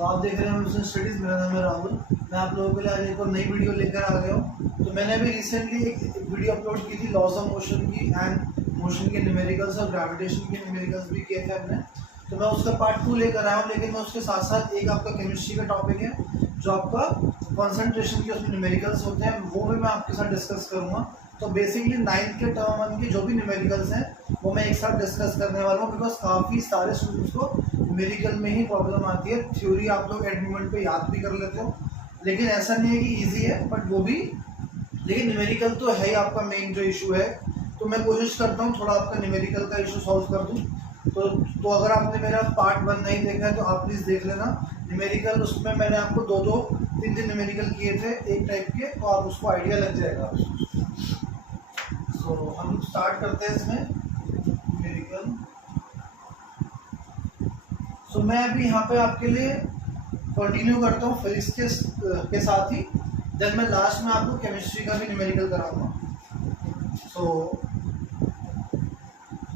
तो आप देख रहे हैं मिशन स्टडीज़। मेरा नाम है राहुल। मैं आप लोगों के लिए आज एक और नई वीडियो लेकर आ गया हूँ। तो मैंने अभी रिसेंटली एक वीडियो अपलोड की थी लॉस ऑफ मोशन की एंड मोशन के न्यूमेरिकल्स और ग्रेविटेशन के न्यूमेरिकल्स भी किए थे हमने। तो मैं उसका पार्ट 2 लेकर आया हूँ, लेकिन मैं उसके साथ साथ एक आपका केमिस्ट्री का टॉपिक है जो आपका कॉन्सेंट्रेशन के उसमें न्यूमेरिकल्स होते हैं, वो भी मैं आपके साथ डिस्कस करूँगा। तो बेसिकली 9th के टर्म 1 के जो भी न्यूमेरिकल्स हैं वो मैं एक साथ डिस्कस करने वाला हूँ, बिकॉज काफ़ी सारे स्टूडेंट्स को न्यूमेरिकल में ही प्रॉब्लम आती है। थ्योरी आप लोग एट मोमेंट पे याद भी कर लेते हो, लेकिन ऐसा नहीं है कि इजी है, बट वो भी, लेकिन न्यूमेरिकल तो है ही आपका मेन जो इशू है। तो मैं कोशिश करता हूँ थोड़ा आपका न्यूमेरिकल का इशू सॉल्व कर दूँ। तो अगर आपने मेरा पार्ट 1 नहीं देखा है तो आप प्लीज़ देख लेना न्यूमेरिकल। उसमें मैंने आपको 2-3 न्यूमेरिकल किए थे एक टाइप के, तो आप उसको आइडिया लग जाएगा। तो हम स्टार्ट करते हैं इसमें न्यूमेरिकल। सो मैं अभी यहाँ पे आपके लिए कंटिन्यू करता हूँ फिजिक्स के साथ ही, देन मैं लास्ट में आपको केमिस्ट्री का भी न्यूमेरिकल कराऊंगा। सो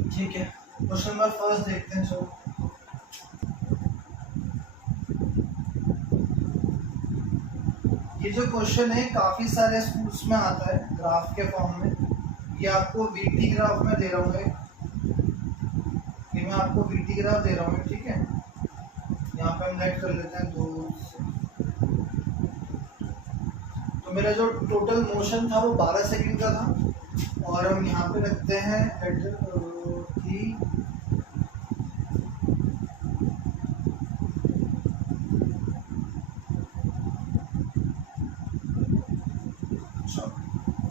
ठीक है, क्वेश्चन नंबर फर्स्ट देखते हैं। सो ये जो क्वेश्चन है काफ़ी सारे स्कूल्स में आता है ग्राफ के फॉर्म में। ये आपको वीटी ग्राफ में दे रहा हूँ, ये मैं आपको वीटी ग्राफ दे रहा हूँ, ठीक है। यहाँ पे हम नेट कर लेते हैं 2 से। तो मेरा जो टोटल मोशन था वो 12 सेकंड का था, और हम यहाँ पे रखते हैं कि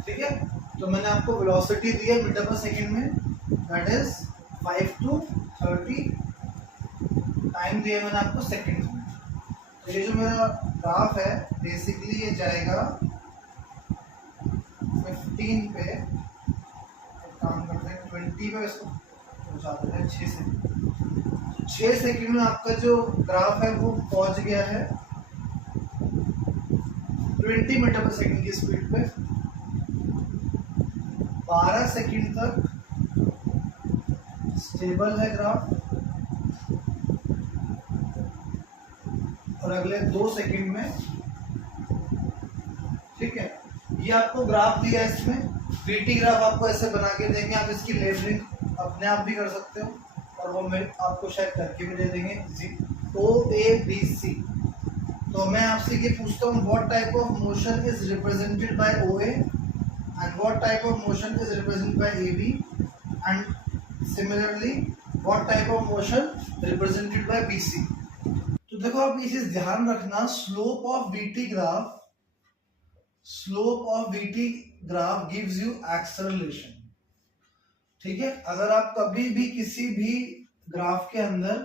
ठीक है। तो मैंने आपको वेलोसिटी दी है मीटर पर सेकंड में, दैट इज 5 to 30। टाइम दिया मैंने आपको सेकंड में। तो ये जो मेरा ग्राफ है बेसिकली ये जाएगा 15 पे, काम करते हैं 20 पे, इसको पहुँचा देते हैं 6 सेकंड। 6 सेकंड में आपका जो ग्राफ है वो पहुँच गया है 20 मीटर पर सेकंड की स्पीड पे। 12 सेकंड तक स्टेबल है ग्राफ, और अगले 2 सेकंड में, ठीक है। ये आपको ग्राफ दिया है, इसमें वीटी ग्राफ आपको ऐसे बना के देंगे। आप इसकी लेबलिंग अपने आप भी कर सकते हो, और वो मैं आपको शायद करके भी दे देंगे OABC। तो मैं आपसे ये पूछता हूँ, what type of motion is represented by OA and what type of motion is represented by AB, and similarly what type of motion represented by BC। तो देखो आप ये चीज ध्यान रखना, slope of VT graph gives you acceleration, ठीक है। अगर आप कभी भी किसी भी ग्राफ के अंदर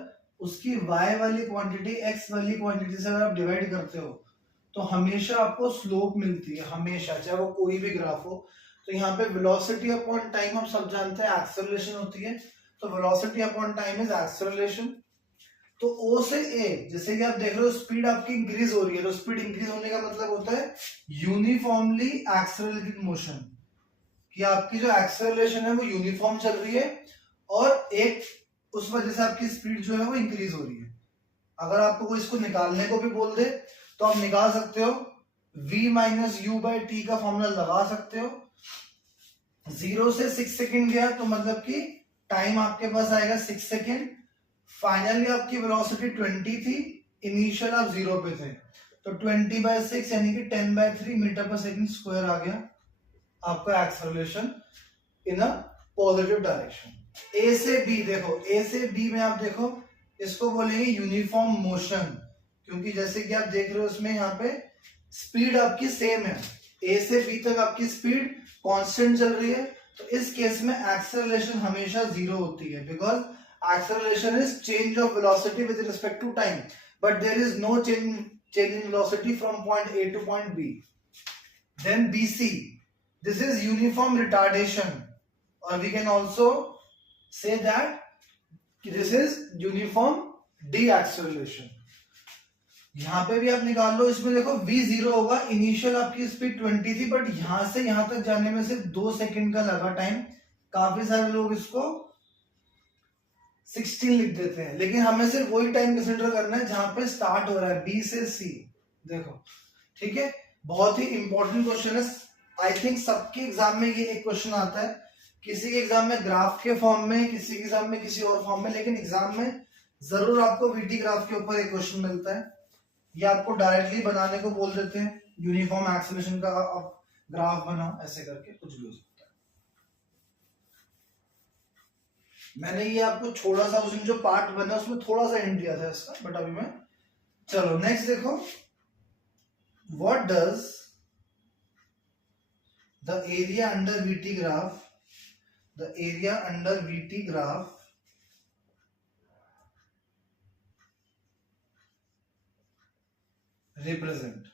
उसकी y वाली क्वांटिटी x वाली क्वांटिटी से अगर आप डिवाइड करते हो तो हमेशा आपको स्लोप मिलती है, हमेशा, चाहे वो कोई भी ग्राफ हो। तो यहाँ पे वेलोसिटी अपॉन टाइम हम सब जानते हैं एक्सेलरेशन होती है, तो velocity upon time is acceleration. तो O से A, जैसे कि आप देख रहे हो स्पीड आपकी इंक्रीज हो रही है, तो स्पीड इंक्रीज होने का मतलब होता है यूनिफॉर्मली एक्सेलरेटेड मोशन, कि आपकी जो एक्सेलरेशन है वो यूनिफॉर्म चल रही है, और एक उस वजह से आपकी स्पीड जो है वो इंक्रीज हो रही है। अगर आपको कोई इसको निकालने को भी बोल दे तो आप निकाल सकते हो, v minus you by T का फॉर्मूला लगा सकते हो। 0 से 6 सेकंड गया तो मतलब कि टाइम आपके पास आएगा 6 सेकंड। फाइनली आपकी वेलोसिटी 20 थी, इनिशियल आप 0 पे थे, तो 20/6 यानी कि 10/3 मीटर पर सेकंड स्क्वायर आ गया आपका acceleration in a positive direction. A से बी, देखो ए से बी में आप देखो इसको बोलेंगे यूनिफॉर्म मोशन, क्योंकि जैसे कि आप देख रहे हो इसमें यहाँ पे स्पीड आपकी सेम है, ए से बी तक आपकी स्पीड कांस्टेंट चल रही है। तो इस केस में एक्सेलरेशन हमेशा 0 होती है, because acceleration is change of velocity with respect to time, but there is no change in velocity from point A to point B. Then BC, this is uniform retardation, और we can also say that this is uniform deceleration. यहाँ पे भी आप निकाल लो, इसमें देखो v 0 होगा, initial आपकी स्पीड 20 थी, बट यहां से यहां तक जाने में सिर्फ 2 सेकंड का लगा टाइम। काफी सारे लोग इसको 16 लिख देते हैं, लेकिन हमें सिर्फ वही टाइम कंसिडर करना है जहां पे स्टार्ट हो रहा है, बी से सी। देखो ठीक है, बहुत ही इंपॉर्टेंट क्वेश्चन है। आई थिंक सबके एग्जाम में ये एक क्वेश्चन आता है, किसी के एग्जाम में ग्राफ के फॉर्म में, किसी के एग्जाम में किसी और फॉर्म में, लेकिन एग्जाम में जरूर आपको वीटी ग्राफ के ऊपर एक क्वेश्चन मिलता है। ये आपको डायरेक्टली बनाने को बोल देते हैं, यूनिफॉर्म एक्सेलरेशन का ग्राफ बनाओ, ऐसे करके कुछ भी हो सकता है। मैंने ये आपको थोड़ा सा उसमें जो पार्ट बना उसमें थोड़ा सा हिंट दिया था इसका, बट अभी मैं, चलो नेक्स्ट देखो, what does the area under VT graph, the area under VT graph represent,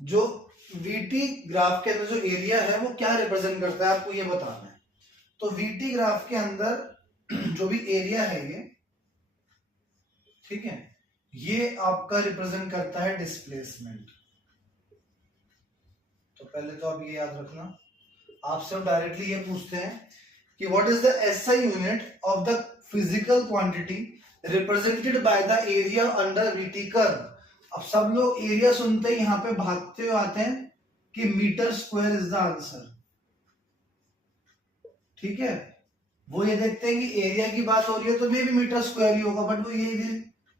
जो वीटी ग्राफ के अंदर जो एरिया है वो क्या रिप्रेजेंट करता है, आपको ये बताना है। तो वीटी ग्राफ के अंदर जो भी एरिया है ये, ठीक है, ये आपका रिप्रेजेंट करता है डिस्प्लेसमेंट। तो पहले तो आप ये याद रखना, आपसे हम डायरेक्टली ये पूछते हैं कि what is the SI unit of the physical quantity represented by the area under VT curve. अब सब लोग एरिया सुनते ही यहां पे भागते हुए आते हैं कि metre square is the answer, ठीक है, वो ये देखते हैं कि एरिया की बात हो रही है तो मे भी मीटर स्क्वायर ही होगा, बट वो ये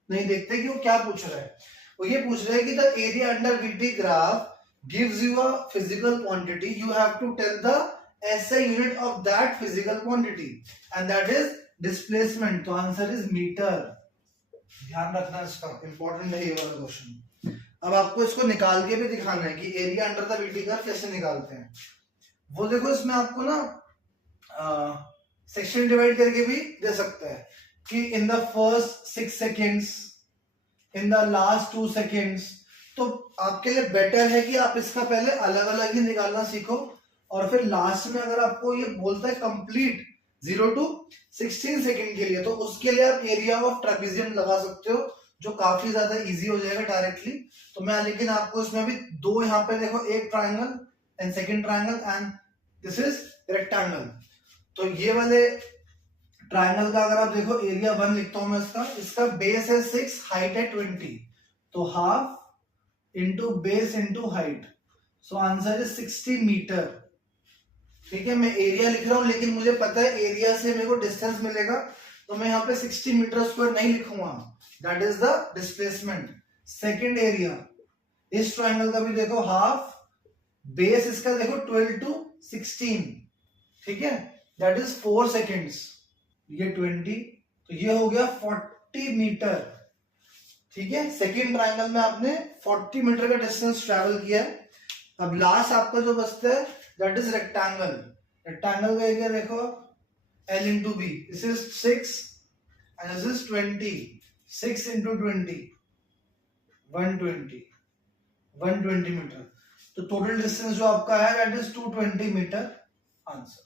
नहीं देखते कि वो क्या पूछ रहा है। वो ये पूछ रहा है कि the area under VT graph gives you a physical quantity, you have to tell the SI unit of that physical quantity and that is displacement। तो आंसर इज मीटर, ध्यान रखना इसका, इंपॉर्टेंट है ये वाला क्वेश्चन। अब आपको इसको निकाल के भी दिखाना है कि area under the VT curve कैसे निकालते हैं। वो देखो इसमें आपको ना सेक्शन डिवाइड करके भी दे सकता है कि in the first 6 seconds, in the last 2 seconds. तो आपके लिए बेटर है कि आप इसका पहले अलग अलग ही निकालना सीखो, और फिर लास्ट में अगर आपको ये बोलता है कंप्लीट 0 to 16 सेकेंड के लिए, तो उसके लिए आप एरिया ऑफ ट्रेपेजियम लगा सकते हो, जो काफी ज्यादा इजी हो जाएगा डायरेक्टली। तो मैं लेकिन आपको इसमें भी दो, यहाँ पे देखो, एक triangle and second triangle and this is rectangle. तो ये वाले ट्राइंगल का अगर आप देखो एरिया 1 लिखता हूं मैं, इसका बेस है 6, हाइट है 20, तो half into base into height, so answer is 60 metre. ठीक है, मैं एरिया लिख रहा हूं लेकिन मुझे पता है एरिया से मेरे को डिस्टेंस मिलेगा, तो मैं यहाँ पे 60 मीटर स्क्वायर नहीं लिखूंगा, that is the displacement. Second area इस ट्राइंगल का भी देखो, हाफ, बेस इसका देखो 12 to 16, ठीक है, दैट इज 4 सेकेंड्स, ये 20, तो ये हो गया 40 मीटर। ठीक है, सेकेंड ट्राइंगल में आपने 40 मीटर का डिस्टेंस ट्रैवल किया है। अब लास्ट आपका जो बचता है दैट इज रेक्टेंगल। रेक्टेंगल का एरिया देखो, L into b, this is 6 and this is 20, 6 into 20, 120 metre. तो टोटल डिस्टेंस जो आपका है दैट इज 220 मीटर, आंसर।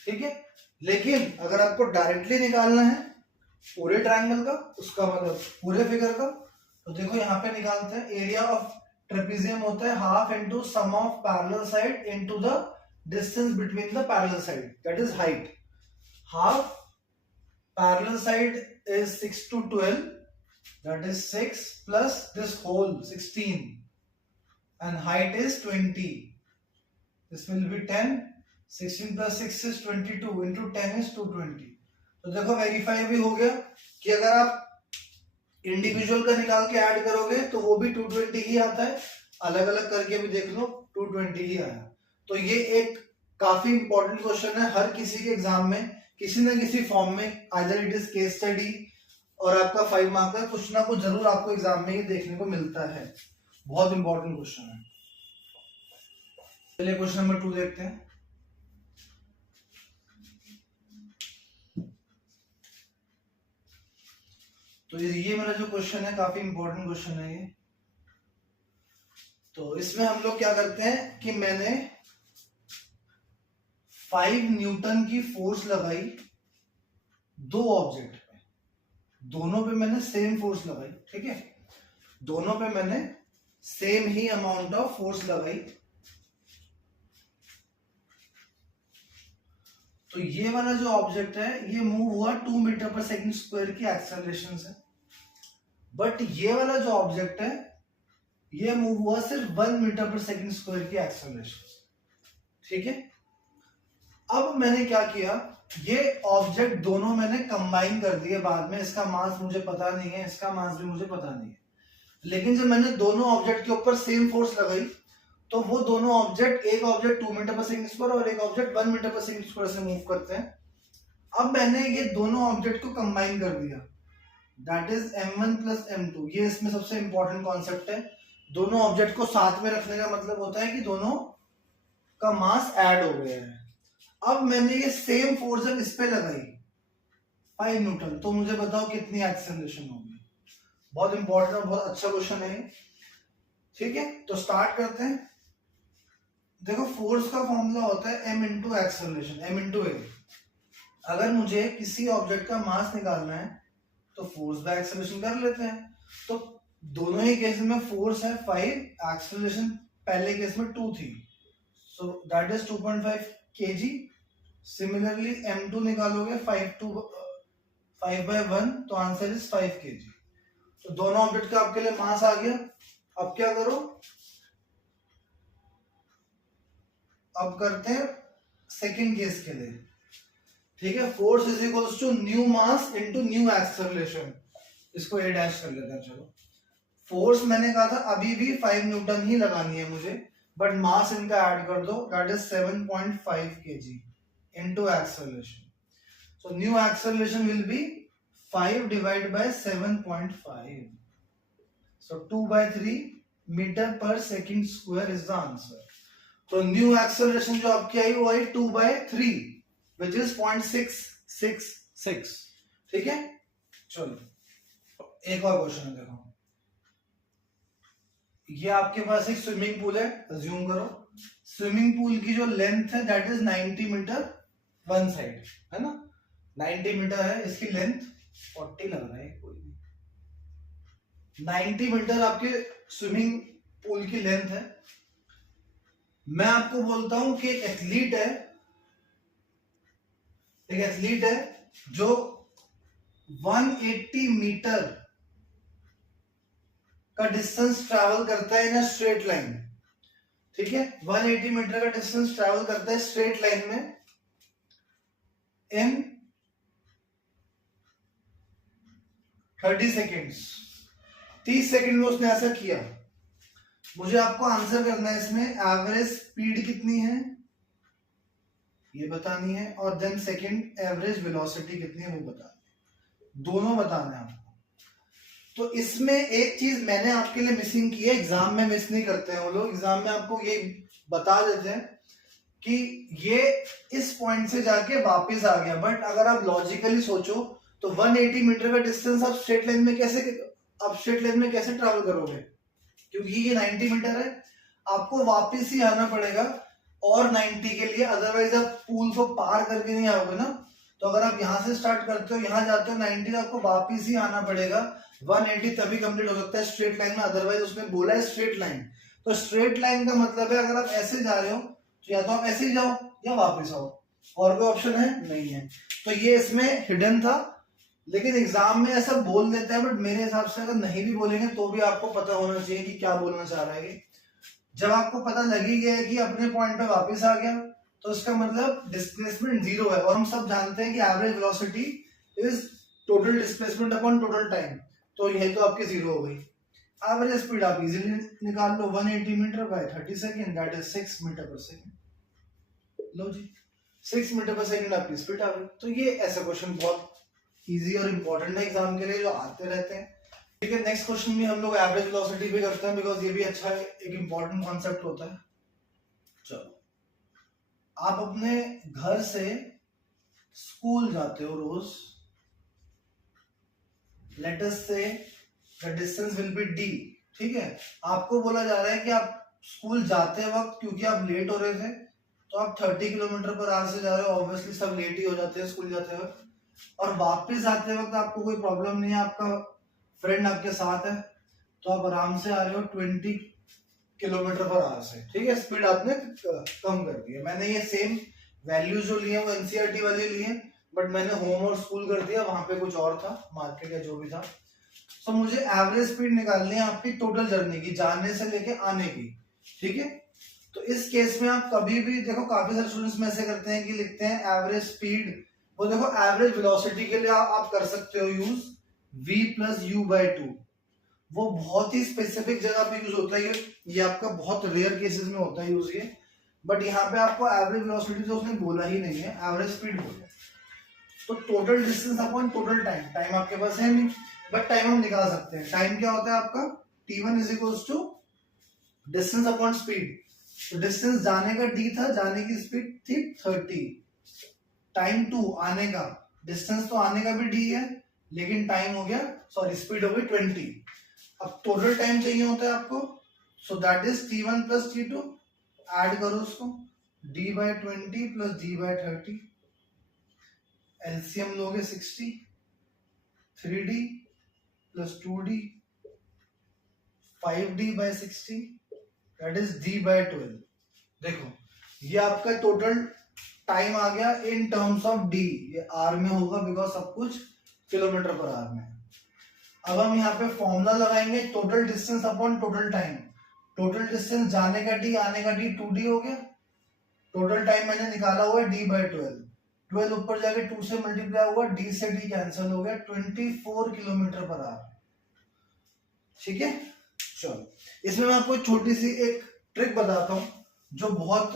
ठीक है, लेकिन अगर आपको डायरेक्टली निकालना है पूरे ट्रायंगल का, उसका मतलब पूरे फिगर का, तो देखो यहाँ पे निकालते हैं, एरिया ऑफ ट्रेपेजियम होता है half into sum of parallel side into the distance between the parallel side, that is height. Half parallel side is 6 to 12, that is 6 plus this whole 16, and height is 20, this will be 10, 16 plus 6 is 22, into 10 is 220। तो देखो verify भी हो गया कि अगर आप individual का निकाल के ऐड करोगे तो वो भी 220 ही आता है, अलग अलग करके भी देख लो 220 ही आया। तो ये एक काफी इंपॉर्टेंट क्वेश्चन है, हर किसी के एग्जाम में किसी न किसी फॉर्म में, either it is case study और आपका 5 मार्क का, कुछ ना कुछ जरूर आपको एग्जाम में ये देखने को मिलता है। बहुत इंपॉर्टेंट क्वेश्चन है। चलिए क्वेश्चन नंबर 2 देखते हैं। तो ये मेरा जो क्वेश्चन है काफी इंपॉर्टेंट क्वेश्चन है ये। तो इसमें हम लोग क्या करते हैं कि मैंने 5 न्यूटन की फोर्स लगाई दो ऑब्जेक्ट पे, दोनों पे मैंने सेम फोर्स लगाई, ठीक है, दोनों पे मैंने same he amount of force लगाई। तो ये वाला जो ऑब्जेक्ट है ये मूव हुआ 2 मीटर पर सेकंड स्क्वायर की एक्सेलरेशन से, बट ये वाला जो ऑब्जेक्ट है ये मूव हुआ सिर्फ 1 मीटर पर सेकंड स्क्वायर की एक्सेलरेशन से, ठीक है। अब मैंने क्या किया, ये ऑब्जेक्ट दोनों मैंने कंबाइन कर दिए बाद में, इसका मास मुझे पता नहीं है, इसका मास भी मुझे पता नहीं है, लेकिन जब मैंने दोनों ऑब्जेक्ट के ऊपर सेम फोर्स लगाई तो वो दोनों ऑब्जेक्ट, एक ऑब्जेक्ट 2 मीटर पर सेकंड स्क्वायर और एक ऑब्जेक्ट 1 मीटर पर सेकंड स्क्वायर से मूव करते हैं। अब मैंने ये दोनों ऑब्जेक्ट को कंबाइन कर दिया, that is m1 plus m2। ये इसमें सबसे इंपॉर्टेंट कॉन्सेप्ट है। दोनों ऑब्जेक्ट को साथ में रखने का मतलब होता है कि दोनों का मास ऐड हो गया है। अब मैंने ये सेम फोर्स जब इस पे लगाई 5 न्यूटन, तो मुझे बताओ कितनी एक्सेलरेशन होगी। बहुत इंपॉर्टेंट और बहुत अच्छा क्वेश्चन है, ठीक है। तो स्टार्ट करते हैं। देखो फोर्स का फॉर्मूला होता है m into acceleration, m into A. अगर मुझे किसी ऑब्जेक्ट का मास निकालना है तो फोर्स बाय एक्सेलरेशन कर लेते हैं। तो दोनों ही केस में फोर्स है 5, एक्सेलरेशन पहले केस में 2 थी, so that is 2.5 kg। Similarly m2 निकालोगे 5 by 1, तो आंसर इज 5 kg। तो दोनों ऑब्जेक्ट का आपके लिए मास आ गया। अब क्या करो, अब करते हैं सेकंड केस के लिए, ठीक है। Force is equals to new mass into new acceleration. इसको ए डैश कर लेते हैं। चलो, फोर्स मैंने कहा था अभी भी 5 न्यूटन ही लगानी है मुझे, बट मास इनका ऐड कर दो, that is 7.5 kg into acceleration. So new acceleration will be 5 divide by 7.5, so 2/3 metre पर second square is the answer. तो न्यू एक्सेलरेशन जो आपकी आई वो आई 2/3 विच इज 0.666, ठीक है। चलो एक और क्वेश्चन है, देखो। ये आपके पास एक स्विमिंग पूल है, अज्यूम करो। स्विमिंग पूल की जो लेंथ है that is 90 metre one side, है ना। 90 मीटर है इसकी लेंथ, 40 लग रहा है कोई नहीं। 90 मीटर आपके स्विमिंग पूल की लेंथ है। मैं आपको बोलता हूं कि एक एथलीट है जो 180 मीटर का डिस्टेंस ट्रैवल करता है इन अ स्ट्रेट लाइन, ठीक है। 180 मीटर का डिस्टेंस ट्रैवल करता है स्ट्रेट लाइन में इन 30 सेकेंड्स। 30 सेकेंड में उसने ऐसा किया। मुझे आपको आंसर करना है इसमें एवरेज स्पीड कितनी है ये बतानी है, और देन सेकंड एवरेज वेलोसिटी कितनी है वो बतानी है। दोनों बताना है आपको। तो इसमें एक चीज मैंने आपके लिए मिसिंग की है, एग्जाम में मिस नहीं करते हैं वो लोग। एग्जाम में आपको ये बता देते हैं कि ये इस पॉइंट से जाके वापस आ गया, बट अगर आप लॉजिकली सोचो तो 180 मीटर का डिस्टेंस आप स्ट्रेट लाइन में कैसे ट्रैवल करोगे, क्योंकि ये 90 मीटर है, आपको वापस ही आना पड़ेगा और 90 के लिए, अदरवाइज आप पूल को पार करके नहीं आओगे ना। तो अगर आप यहाँ से स्टार्ट करते हो, यहाँ जाते हो 90, तो आपको वापस ही आना पड़ेगा। 180 तभी कंप्लीट हो सकता है स्ट्रेट लाइन में, अदरवाइज उसने बोला है स्ट्रेट लाइन। तो स्ट्रेट लाइन का मतलब है अगर आप ऐसे जा रहे हो तो या तो आप ऐसे ही जाओ या वापस आओ, और कोई ऑप्शन है नहीं है। तो ये इसमें हिडन था, लेकिन एग्जाम में ऐसा बोल देता है, बट मेरे हिसाब से अगर नहीं भी बोलेंगे तो भी आपको पता होना चाहिए कि क्या बोलना चाह रहा है। जब आपको पता लग ही गया है कि अपने पॉइंट पे वापस आ गया, तो इसका मतलब डिस्प्लेसमेंट जीरो है। और हम सब जानते हैं कि average velocity is total displacement upon total time, तो यही तो आपकी जीरो हो गई। एवरेज स्पीड आप इजीली निकाल लो, 180 metre by 30 second, that is 6 metre पर सेकंड। लो जी, 6 मीटर पर सेकंड आपकी स्पीड आ गई। तो ये ऐसा क्वेश्चन बहुत इजी और इंपॉर्टेंट है एग्जाम के लिए, जो आते रहते हैं। ठीक है, नेक्स्ट क्वेश्चन भी हम लोग एवरेज वेलोसिटी पे करते हैं, बिकॉज ये भी अच्छा एक इंपॉर्टेंट कॉन्सेप्ट होता है। चलो, आप अपने घर से स्कूल जाते हो रोज, लेट अस से the distance will be d, ठीक है। आपको बोला जा रहा है कि आप स्कूल जाते वक्त, क्योंकि आप लेट हो रहे थे, तो आप 30 किलोमीटर पर आवर से जा रहे हो। ऑब्वियसली सब लेट ही हो जाते हैं स्कूल जाते वक्त। और वापस आते वक्त आपको कोई प्रॉब्लम नहीं है, आपका फ्रेंड आपके साथ है, तो आप आराम से आ रहे हो 20 किलोमीटर पर आवर से, ठीक है। स्पीड आपने कम कर दी है। मैंने ये सेम वैल्यू जो लिए वो एनसीईआरटी वाले लिए, बट मैंने होम और स्कूल कर दिया, वहां पे कुछ और था, मार्केट या जो भी था। सो मुझे एवरेज स्पीड निकालनी है आपकी टोटल जर्नी की, जाने से लेके आने की, ठीक है। तो इस केस में आप कभी भी देखो, काफी सारे स्टूडेंट्स में ऐसे करते हैं कि लिखते हैं एवरेज स्पीड, वो देखो एवरेज वेलोसिटी के लिए आप कर सकते हो use v plus you by two, वो बहुत ही स्पेसिफिक जगह पे यूज होता है, ये आपका बहुत रेयर केसेस में होता है यूज ये, बट यहाँ पे आपको एवरेज वेलोसिटी तो उसने बोला ही नहीं है, एवरेज स्पीड बोला। तो total distance upon total time, time आपके पास है नहीं, बट टाइम हम निकाल सकते हैं। टाइम क्या होता है आपका, t1 is equals to distance upon speed. तो डिस्टेंस जाने का d था, जाने की स्पीड थी 30, टाइम 2 आने का, डिस्टेंस तो आने का भी d है, लेकिन टाइम हो गया, सॉरी स्पीड हो गई 20। अब टोटल टाइम चाहिए होता है आपको, so that is t1 plus t2, add करो उसको, d by 20 plus d by 30, LCM लोगे 60, 3d plus 2d, 5d by 60, that is d by 12। देखो ये आपका टोटल टाइम आ गया इन टर्म्स ऑफ d, ये r में होगा बिकॉज सब कुछ किलोमीटर पर आवर में। अब हम यहाँ पे फॉर्मूला लगाएंगे, total distance upon total time. Total distance जाने का d, आने का d, 2d हो गया। टोटल टाइम मैंने निकाला हुआ है d बाई 12, 12 ऊपर जाके 2 से मल्टीप्लाई हुआ, d से d कैंसिल हो गया, 24 किलोमीटर पर आवर, ठीक है। चलो इसमें मैं आपको छोटी सी एक ट्रिक बताता हूं जो बहुत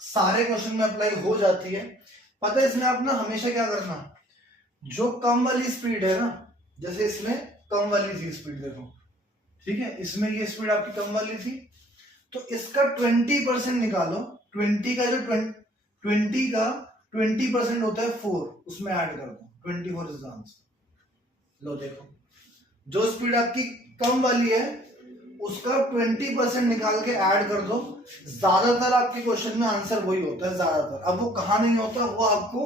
सारे क्वेश्चन में अप्लाई हो जाती है। पता है इसमें आप ना हमेशा क्या करना, जो कम वाली स्पीड है ना, जैसे इसमें कम वाली थी स्पीड, देखो ठीक है, इसमें ये स्पीड आपकी कम वाली थी, तो इसका 20% निकालो। 20 का जो 20 का 20% होता है 4, उसमें ऐड कर दो, 24 इज द आंसर। लो देखो, जो स्पीड आपकी कम वाली है उसका 20% निकाल के ऐड कर दो। ज्यादातर आपके क्वेश्चन में आंसर वही होता है, ज्यादातर। अब वो कहाँ नहीं होता, वो आपको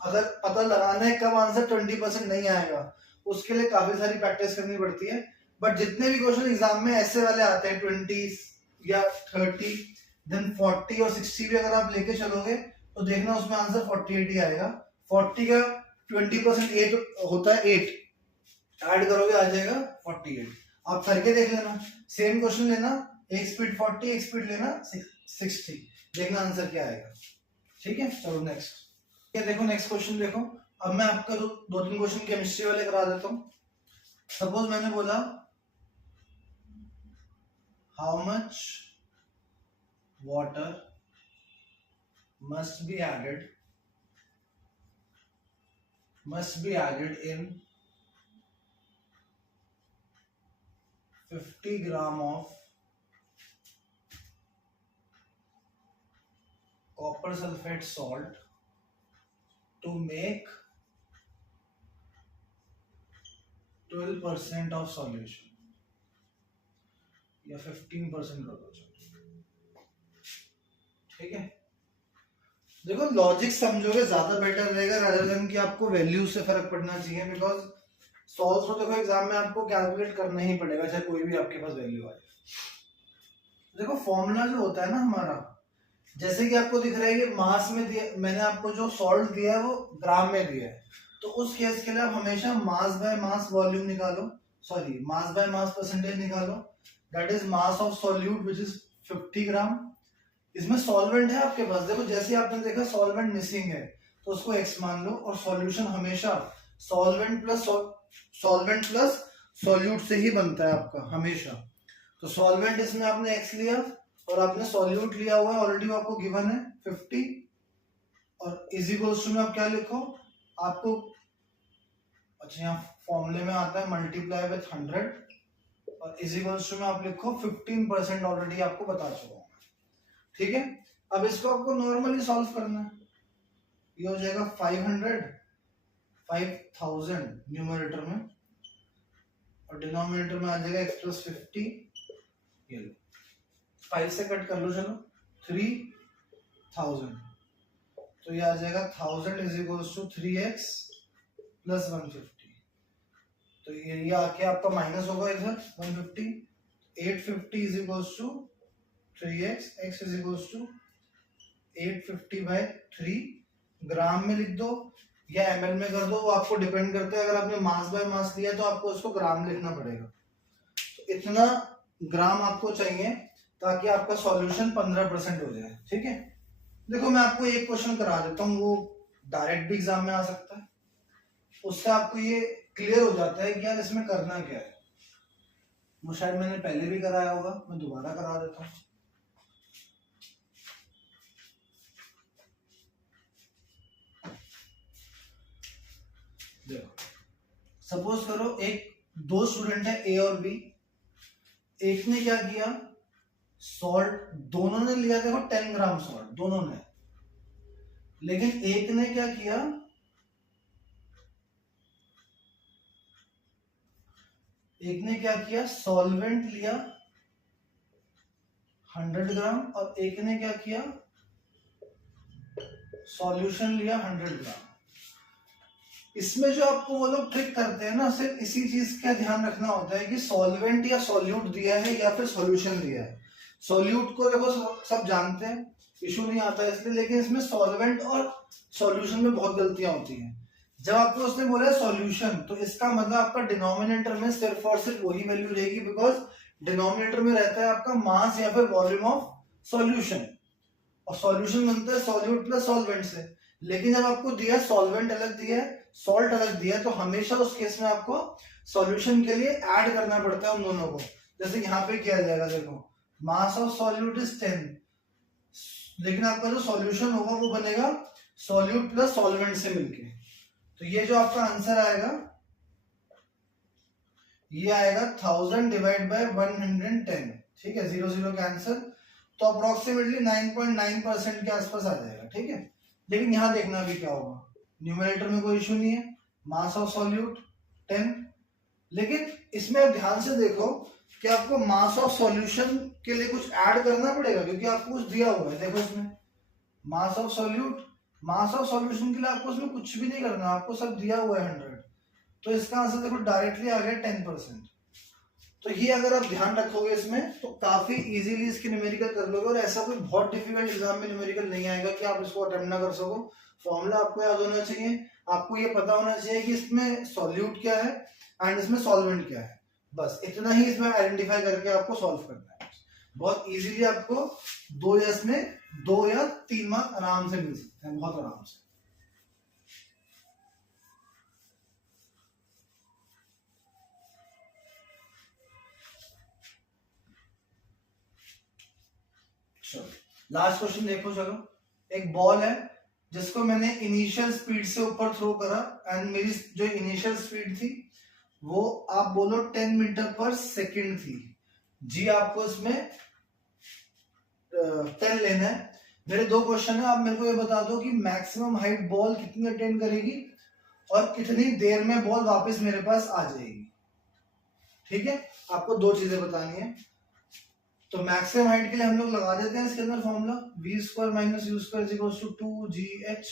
अगर पता लगाना है कब आंसर 20% नहीं आएगा, उसके लिए काफी सारी प्रैक्टिस करनी पड़ती है। बट जितने भी क्वेश्चन एग्जाम में ऐसे वाले आते हैं 20 या 30 देन 40 और 60 भी अगर आप लेके चलोगे तो देखना उसमें आंसर 48 ही आएगा। 40 का 20% 8 होता है, 8 ऐड करोगे आ जाएगा 48। आप करके देख लेना, सेम क्वेश्चन लेना, एक स्पीड 40, एक स्पीड लेना 60, देखना आंसर क्या आएगा, ठीक है। चलो नेक्स्ट, ये देखो नेक्स्ट क्वेश्चन देखो। अब मैं आपका दो तीन क्वेश्चन केमिस्ट्री वाले करा देता हूं। सपोज मैंने बोला how much water must be added in 50 gram of copper sulfate salt to make 12% of solution, या 15% कर दो, ठीक है। देखो लॉजिक समझोगे ज्यादा बेटर रहेगा रादर देन कि आपको वैल्यू से फर्क पड़ना चाहिए, बिकॉज सॉल्व तो देखो एग्जाम में आपको कैलकुलेट करना ही पड़ेगा, चाहे कोई भी आपके पास वैल्यू आए। देखो फॉर्मूला जो होता है ना हमारा, जैसे कि आपको दिख रहा है कि मास में दिया, मैंने आपको जो सॉल्ट दिया है वो ग्राम में दिया है, तो उस केस के लिए आप हमेशा मास बाय मास वॉल्यूम निकालो, sorry mass by mass percentage निकालो, that is mass of solute which is 50 gram. इसमें सॉल्वेंट है आपके पास, देखो जैसे आपने देखा सॉल्वेंट मिसिंग है तो उसको x मान लो, और सॉल्यूशन हमेशा सॉल्वेंट प्लस सॉल्यूट से ही बनता है आपका हमेशा। तो सॉल्वेंट इसमें आपने x लिया और आपने सॉल्यूट लिया हुआ है ऑलरेडी, वो आपको गिवन है 50, और इज इक्वल्स टू में आप क्या लिखो आपको, अच्छा यहाँ फॉर्मूले में आता है मल्टीप्लाई विथ 100, और इज इक्वल्स टू में आप लिखो 15% ऑलरेडी आपको बता चुका हूं, ठीक है। अब इसको आपको नॉर्मली सॉल्व करना है, ये हो जाएगा 5000 न्यूमरेटर में, और डिनोमिनेटर में आ जाएगा x प्लस 50, ये लो 5 से कट कर लो, चलो 3000, तो ये आ जाएगा 1000 is equals to 3x plus 150, तो ये आके आपका माइनस होगा इधर 150, 850 is equals to 3x, x is equals to 850/3 gram में लिख दो या ml में कर दो, वो आपको डिपेंड करता है। अगर आपने मास बाय मास लिया तो आपको उसको ग्राम लिखना पड़ेगा। तो इतना ग्राम आपको चाहिए ताकि आपका सॉल्यूशन 15% हो जाए। ठीक है, देखो मैं आपको एक क्वेश्चन करा देता हूँ, वो डायरेक्ट भी एग्जाम में आ सकता है, उससे आपको ये क्लियर हो जाता है कि यार इसमें करना क्या है। वो शायद मैंने पहले भी कराया होगा, मैं दोबारा करा देता हूँ। देखो सपोज करो दो स्टूडेंट है ए और बी। एक ने क्या किया, सॉल्ट दोनों ने लिया, देखो 10 ग्राम सॉल्ट दोनों ने, लेकिन एक ने क्या किया, सॉल्वेंट लिया 100 ग्राम और एक ने क्या किया, सॉल्यूशन लिया 100 ग्राम। इसमें जो आपको वो लोग ट्रिक करते हैं ना, सिर्फ इसी चीज का ध्यान रखना होता है कि सॉल्वेंट या सॉल्यूट दिया है या फिर सॉल्यूशन दिया है। सॉल्यूट को देखो सब जानते हैं, इशू नहीं आता है इसलिए, लेकिन इसमें सॉल्वेंट और सॉल्यूशन में बहुत गलतियां होती हैं। जब आपको उसने बोला सॉल्यूशन, तो इसका मतलब आपका डिनोमिनेटर में सिर्फ और सिर्फ वही वैल्यू रहेगी, बिकॉज डिनोमिनेटर में रहता है आपका मास या फिर वॉल्यूम ऑफ सॉल्यूशन, और सॉल्यूशन बनता है सॉल्यूट प्लस सॉल्वेंट से। लेकिन जब आपको दिया सॉल्वेंट अलग दिया है, सॉल्ट अलग दिया है, तो हमेशा उस केस में आपको सॉल्यूशन के लिए ऐड करना पड़ता है उन दोनों को। जैसे यहाँ पे किया जाएगा, देखो मास ऑफ सॉल्यूट इज 10, लेकिन आपका जो सॉल्यूशन होगा वो बनेगा सॉल्यूट प्लस सॉल्वेंट से मिलके। तो ये जो आपका आंसर आएगा, ये आएगा 1000 डिवाइड बाय 110। ठीक है, 0 0 कैंसिल, तो अप्रोक्सीमेटली 9.9% के आसपास आ जाएगा। ठीक है, लेकिन यहां देखना भी क्या होगा, न्यूमरेटर में कोई इशू नहीं है, मास ऑफ सॉल्यूट 10, लेकिन इसमें आप ध्यान से देखो कि आपको मास ऑफ सॉल्यूशन के लिए कुछ ऐड करना पड़ेगा, क्योंकि आपको कुछ दिया हुआ है। देखो इसमें मास of solute, mass of solution के लिए आपको उसमें कुछ भी नहीं करना, आपको सब दिया हुआ है 100, तो इसका आंसर देखो डायरेक्टली आ गया 10%। तो ये अगर आप ध्यान रखोगे इसमें, तो काफी इजीली इसकी न्यूमेरिकल कर लोगे, और ऐसा कोई बहुत डिफिकल्ट एग्जाम में न्यूमेरिकल नहीं आएगा कि आप इसको अटेम्प्ट ना कर सको। फॉर्मूला आपको याद होना चाहिए, आपको ये पता होना चाहिए कि इसमें सॉल्यूट क्या है एंड इसमें सॉल्वेंट क्या है, बस इतना ही इसमें आइडेंटिफाई करके आपको सॉल्व करना है। बहुत इजीली आपको 2 या 3 मार्क आराम से मिल सकते हैं, बहुत आराम से। चलो लास्ट क्वेश्चन देखो। चलो, एक बॉल है जिसको मैंने इनिशियल स्पीड से ऊपर थ्रो करा, एंड मेरी जो इनिशियल स्पीड थी वो आप बोलो 10 मीटर पर सेकंड थी। जी आपको इसमें 10 लेना है। मेरे 2 क्वेश्चन है, आप मेरे को ये बता दो कि मैक्सिमम हाइट बॉल कितनी अटेन करेगी और कितनी देर में बॉल वापस मेरे पास आ जाएगी। ठीक है, आपको 2 चीजें बतानी है। तो मैक्सिमम हाइट के लिए हम लोग लगा देते हैं इसके अंदर formula, v² - u² 2gh।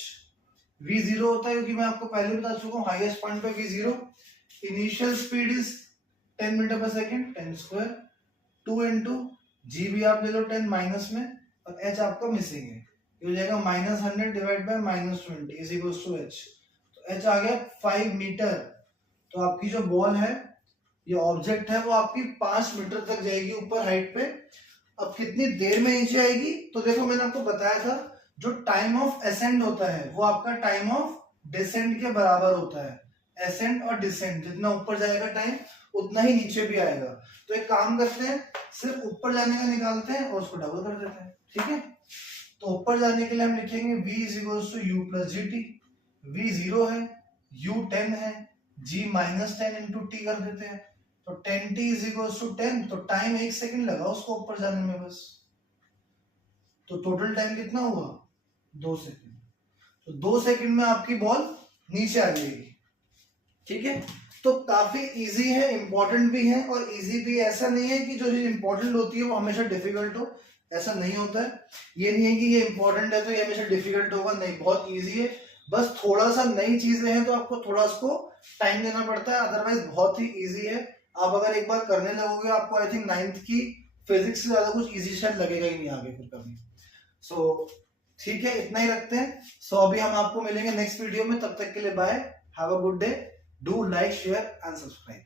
v0 होता है, क्योंकि मैं आपको पहले बता चुका हूँ हाईएस्ट पॉइंट पे v0। Initial speed is 10 metre per second, 10² 2 into g भी आप ले लो 10 माइनस में, और h आपका मिसिंग है, ये हो जाएगा -100 divide by -20 is equals to h। तो h आ गया 5 मीटर। तो आपकी जो बॉल है, ये ऑब्जेक्ट है, वो आपकी 5 मीटर तक जाएगी ऊपर हाइट पे। अब कितनी देर में नीचे आएगी, तो देखो मैंने आपको बताया था जो टाइम ऑफ असेंड होता है वो आपका टाइम ऑफ डिसेंड के बराबर होता है। असेंड और डिसेंड, जितना ऊपर जाएगा टाइम उतना ही नीचे भी आएगा। तो एक काम करते हैं, सिर्फ ऊपर जाने का निकालते हैं और उसको डबल कर देते हैं। ठीक है, तो ऊपर जाने के लिए हम लिखेंगे v = u + gt। v 0 है, u 10 है, g -10 इंटू टी कर देते हैं, तो 10t = 10। तो टाइम 1 सेकंड लगा उसको ऊपर जाने में बस, तो टोटल टाइम कितना हुआ 2 सेकंड। तो 2 सेकंड में आपकी बॉल नीचे आ जाएगी। ठीक है, तो काफी इजी है, इंपॉर्टेंट भी है और इजी भी। ऐसा नहीं है कि जो चीज इंपॉर्टेंट होती है वो हमेशा डिफिकल्ट हो, ऐसा नहीं होता है। ये नहीं है कि ये इंपॉर्टेंट है तो ये हमेशा डिफिकल्ट होगा, नहीं, बहुत इजी है। बस थोड़ा सा नई चीजें हैं तो आपको थोड़ा उसको टाइम देना पड़ता है, अदरवाइज बहुत ही इजी है। आप अगर एक बार करने लगोगे, आपको आई थिंक 9th की फिजिक्स से ज्यादा कुछ इजी शायद लगेगा ही नहीं आगे फिर कभी। सो ठीक है, इतना ही रखते हैं। सो अभी हम आपको मिलेंगे नेक्स्ट वीडियो में, तब तक के लिए bye, have a good day, do like share and subscribe.